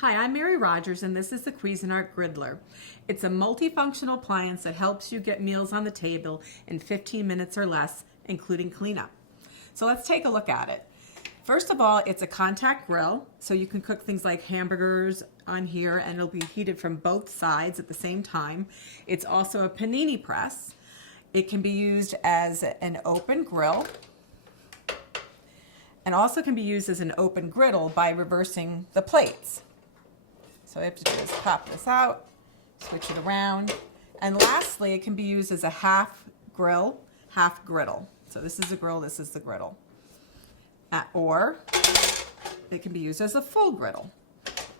Hi, I'm Mary Rogers and this is the Cuisinart Griddler. It's a multifunctional appliance that helps you get meals on the table in 15 minutes or less, including cleanup. So let's take a look at it. First of all, it's a contact grill, so you can cook things like hamburgers on here and it'll be heated from both sides at the same time. It's also a panini press. It can be used as an open grill and also can be used as an open griddle by reversing the plates. So I have to just pop this out, switch it around. And lastly, it can be used as a half grill, half griddle. So this is a grill, this is the griddle. Or it can be used as a full griddle.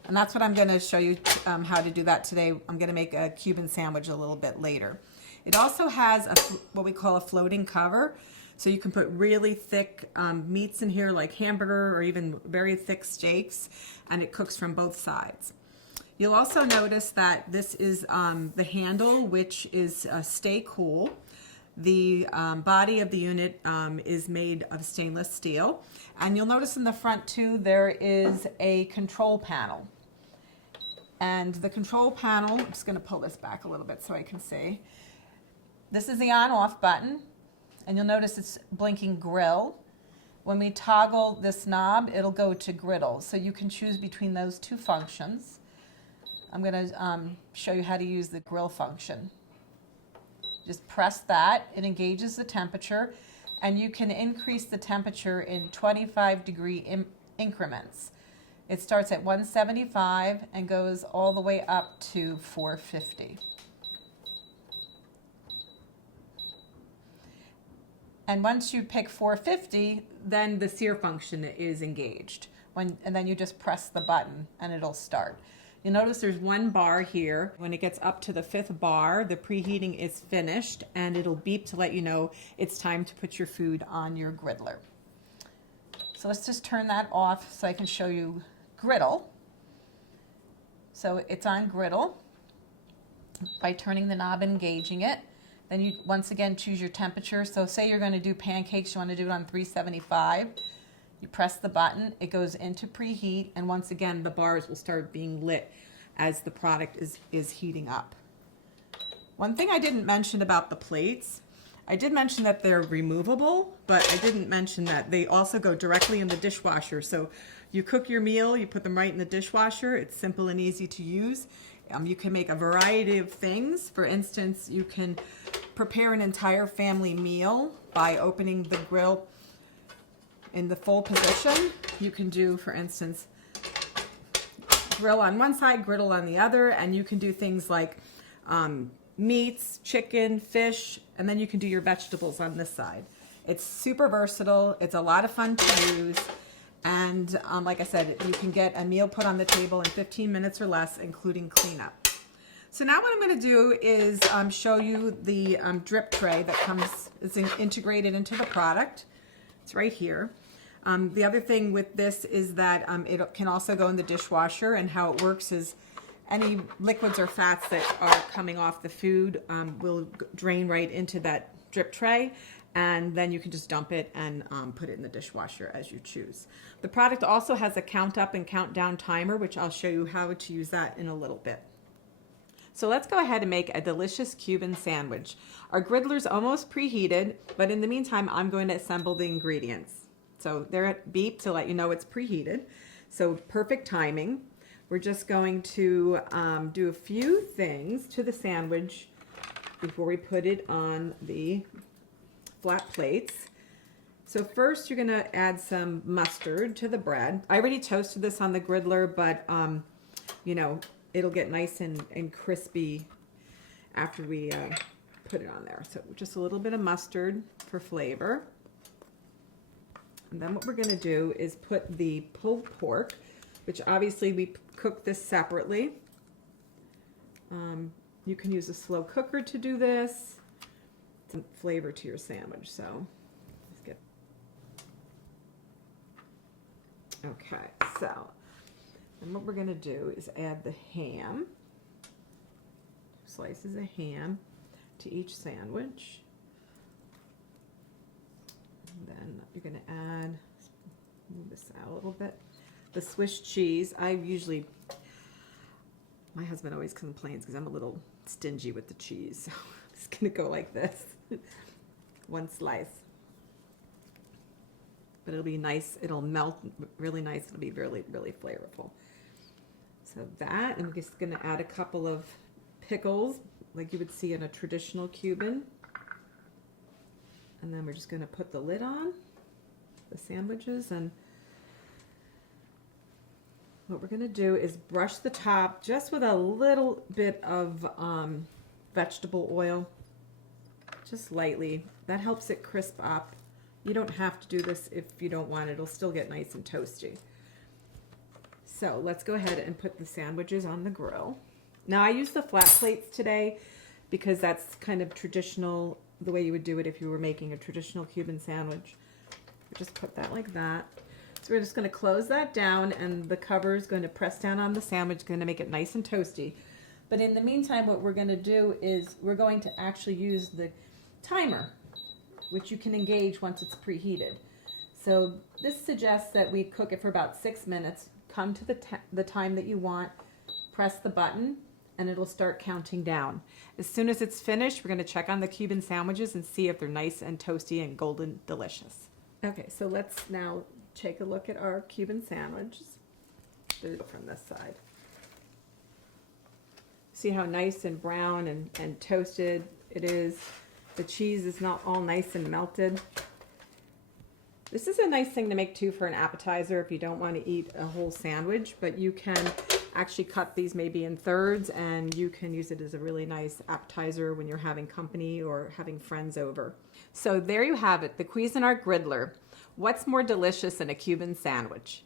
And that's what I'm going to show you how to do that today. I'm going to make a Cuban sandwich a little bit later. It also has what we call a floating cover. So you can put really thick meats in here like hamburger or even very thick steaks, and it cooks from both sides. You'll also notice that this is the handle, which is stay cool. The body of the unit is made of stainless steel. And you'll notice in the front too, there is a control panel. And the control panel, I'm just gonna pull this back a little bit so I can see. This is the on-off button. And you'll notice it's blinking grill. When we toggle this knob, it'll go to griddle. So you can choose between those two functions. I'm going to show you how to use the grill function. Just press that, it engages the temperature, and you can increase the temperature in 25-degree increments. It starts at 175 and goes all the way up to 450. And once you pick 450, then the sear function is engaged. And then you just press the button and it'll start. You'll notice there's one bar here. When it gets up to the 5th bar, the preheating is finished and it'll beep to let you know it's time to put your food on your griddler. So let's just turn that off so I can show you griddle. So it's on griddle by turning the knob and engaging it. Then you once again choose your temperature. So say you're going to do pancakes, you want to do it on 375. You press the button, it goes into preheat, and once again the bars will start being lit as the product is heating up. One thing I didn't mention about the plates, I did mention that they're removable, but I didn't mention that they also go directly in the dishwasher. So you cook your meal, you put them right in the dishwasher. It's simple and easy to use. You can make a variety of things. For instance, you can prepare an entire family meal by opening the grill in the full position. You can do, for instance, grill on one side, griddle on the other, and you can do things like meats, chicken, fish, and then you can do your vegetables on this side. It's super versatile. It's a lot of fun to use. And like I said, you can get a meal put on the table in 15 minutes or less, including cleanup. So now what I'm going to do is show you the drip tray that is integrated into the product. It's right here. The other thing with this is that it can also go in the dishwasher, and how it works is any liquids or fats that are coming off the food will drain right into that drip tray, and then you can just dump it and put it in the dishwasher as you choose. The product also has a count up and count down timer, which I'll show you how to use that in a little bit. So let's go ahead and make a delicious Cuban sandwich. Our griddler's almost preheated, but in the meantime, I'm going to assemble the ingredients. So they're at beep to let you know it's preheated. So perfect timing. We're just going to do a few things to the sandwich before we put it on the flat plates. So first you're going to add some mustard to the bread. I already toasted this on the griddler, but you know, it'll get nice and crispy after we put it on there. So just a little bit of mustard for flavor. And then what we're going to do is put the pulled pork, which obviously we cook this separately. You can use a slow cooker to do this. Some flavor to your sandwich. So let's get. Okay, so and what we're going to do is add the ham, slices of ham to each sandwich. And then you're going to add, move this out a little bit, the Swiss cheese. I usually My husband always complains because I'm a little stingy with the cheese. So I'm just going to go like this. One slice. But it'll be nice. It'll melt really nice. It'll be really, really flavorful. So that, and I'm just going to add a couple of pickles like you would see in a traditional Cuban. And then we're just going to put the lid on the sandwiches, and what we're going to do is brush the top just with a little bit of vegetable oil, just lightly. That helps it crisp up. You don't have to do this if you don't want it. It'll still get nice and toasty. So let's go ahead and put the sandwiches on the grill. Now I use the flat plates today because that's kind of traditional, the way you would do it if you were making a traditional Cuban sandwich. Just put that like that. So we're just going to close that down, and the cover is going to press down on the sandwich, going to make it nice and toasty. But in the meantime, what we're going to do is we're going to actually use the timer, which you can engage once it's preheated. So this suggests that we cook it for about 6 minutes. Come to the time that you want, press the button, and it'll start counting down. As soon as it's finished, we're going to check on the Cuban sandwiches and see if they're nice and toasty and golden delicious. Okay, so let's now take a look at our Cuban sandwiches. From this side. See how nice and brown and toasted it is. The cheese is not all nice and melted. This is a nice thing to make too for an appetizer if you don't want to eat a whole sandwich, but you can actually cut these maybe in thirds, and you can use it as a really nice appetizer when you're having company or having friends over. So there you have it, the Cuisinart Griddler. What's more delicious than a Cuban sandwich?